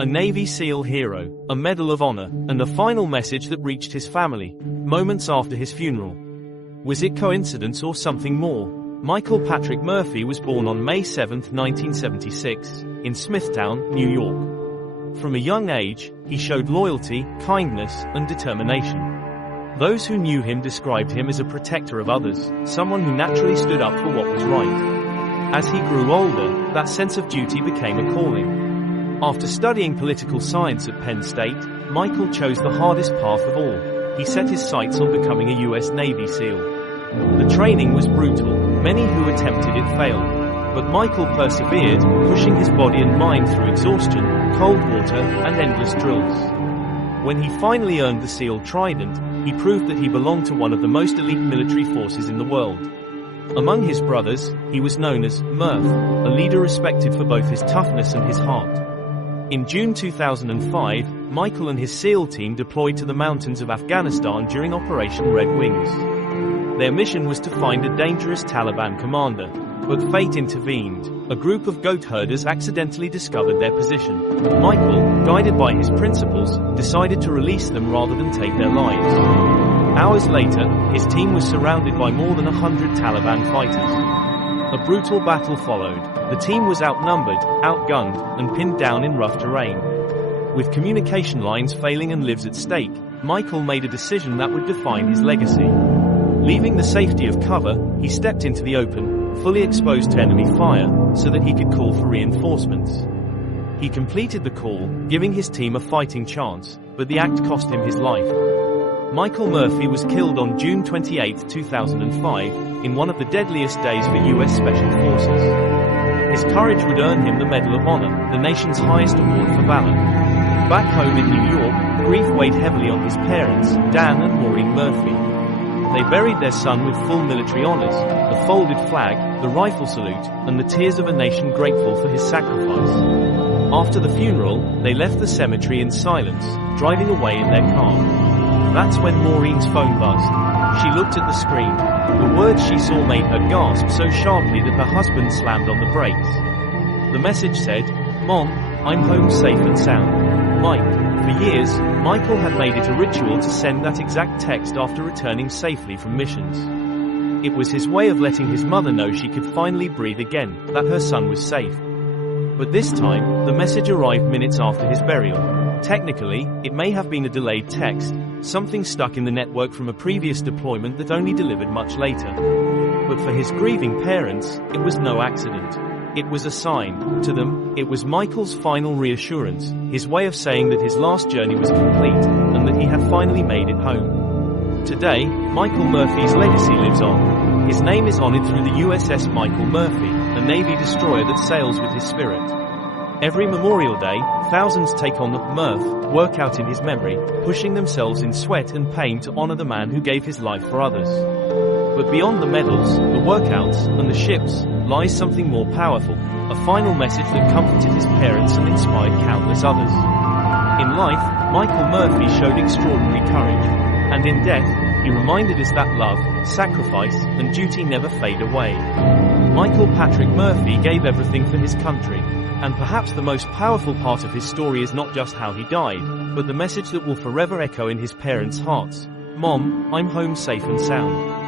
a Navy SEAL hero, a Medal of Honor, and a final message that reached his family, moments after his funeral. Was it coincidence or something more? Michael Patrick Murphy was born on May 7, 1976, in Smithtown, New York. From a young age, he showed loyalty, kindness, and determination. Those who knew him described him as a protector of others, someone who naturally stood up for what was right. As he grew older, that sense of duty became a calling. After studying political science at Penn State, Michael chose the hardest path of all. He set his sights on becoming a U.S. Navy SEAL. The training was brutal, many who attempted it failed. But Michael persevered, pushing his body and mind through exhaustion, cold water, and endless drills. When he finally earned the SEAL Trident, he proved that he belonged to one of the most elite military forces in the world. Among his brothers, he was known as Murph, a leader respected for both his toughness and his heart. In June 2005, Michael and his SEAL team deployed to the mountains of Afghanistan during Operation Red Wings. Their mission was to find a dangerous Taliban commander, but fate intervened. A group of goat herders accidentally discovered their position. Michael, guided by his principles, decided to release them rather than take their lives. Hours later, his team was surrounded by more than 100 Taliban fighters. A brutal battle followed. The team was outnumbered, outgunned, and pinned down in rough terrain. With communication lines failing and lives at stake, Michael made a decision that would define his legacy. Leaving the safety of cover, he stepped into the open, fully exposed to enemy fire, so that he could call for reinforcements. He completed the call, giving his team a fighting chance, but the act cost him his life. Michael Murphy was killed on June 28, 2005, in one of the deadliest days for U.S. Special Forces. His courage would earn him the Medal of Honor, the nation's highest award for valor. Back home in New York, grief weighed heavily on his parents, Dan and Maureen Murphy. They buried their son with full military honors, the folded flag, the rifle salute, and the tears of a nation grateful for his sacrifice. After the funeral, they left the cemetery in silence, driving away in their car. That's when Maureen's phone buzzed. She looked at the screen. The words she saw made her gasp so sharply that her husband slammed on the brakes. The message said, "Mom, I'm home safe and sound. Mike." For years, Michael had made it a ritual to send that exact text after returning safely from missions. It was his way of letting his mother know she could finally breathe again, that her son was safe. But this time, the message arrived minutes after his burial. Technically, it may have been a delayed text, something stuck in the network from a previous deployment that only delivered much later. But for his grieving parents, it was no accident. It was a sign. To them, it was Michael's final reassurance, his way of saying that his last journey was complete, and that he had finally made it home. Today, Michael Murphy's legacy lives on. His name is honored through the USS Michael Murphy, a Navy destroyer that sails with his spirit. Every Memorial Day, thousands take on the Murph workout in his memory, pushing themselves in sweat and pain to honor the man who gave his life for others. But beyond the medals, the workouts, and the ships, lies something more powerful, a final message that comforted his parents and inspired countless others. In life, Michael Murphy showed extraordinary courage, and in death, he reminded us that love, sacrifice, and duty never fade away. Michael Patrick Murphy gave everything for his country, and perhaps the most powerful part of his story is not just how he died, but the message that will forever echo in his parents' hearts. Mom, I'm home safe and sound.